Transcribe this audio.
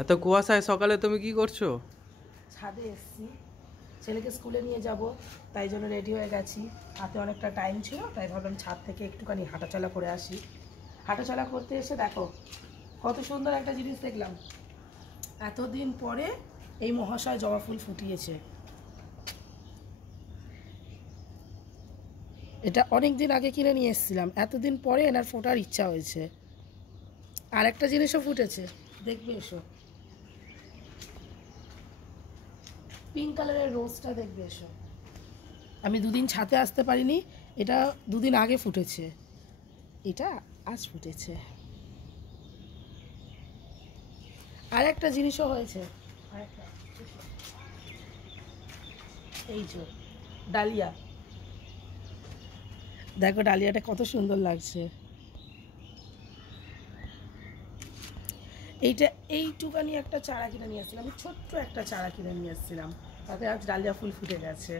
এত কুয়াশায় সকালে তুমি কি করছো? ছাদে এসেছি, ছেলেকে স্কুলে নিয়ে যাব, তাই জন্য রেডি হয়ে গেছি। হাতে অনেকটা টাইম ছিল, তাই ভাবলাম ছাদ থেকে একটুখানি হাঁটাচলা করে আসি। হাঁটাচলা করতে এসে দেখো কত সুন্দর একটা জিনিস দেখলাম। এতদিন পরে এই মহাশয় জবা ফুল ফুটিয়েছে। এটা অনেক দিন আগে কিনে নিয়ে এসেছিলাম, এতদিন পরে এনার ফোটার ইচ্ছা হয়েছে। আর একটা জিনিসও ফুটেছে, দেখবে এসো, পিঙ্ক কালারের রোজটা দেখবে এসো। আমি দুদিন ছাদে আসতে পারিনি, এটা দুদিন আগে ফুটেছে, এটা আজ ফুটেছে। আর একটা জিনিসও হয়েছে, এই যে ডালিয়া, দেখো ডালিয়াটা কত সুন্দর লাগছে। এইটা এইটুকানি একটা চারা কিনে নিয়ে এসেছিলাম, আমি ছোট্ট একটা চারা কিনে নিয়ে এসেছিলাম, তাতে আজ ডালিয়া ফুল ফুটে গেছে।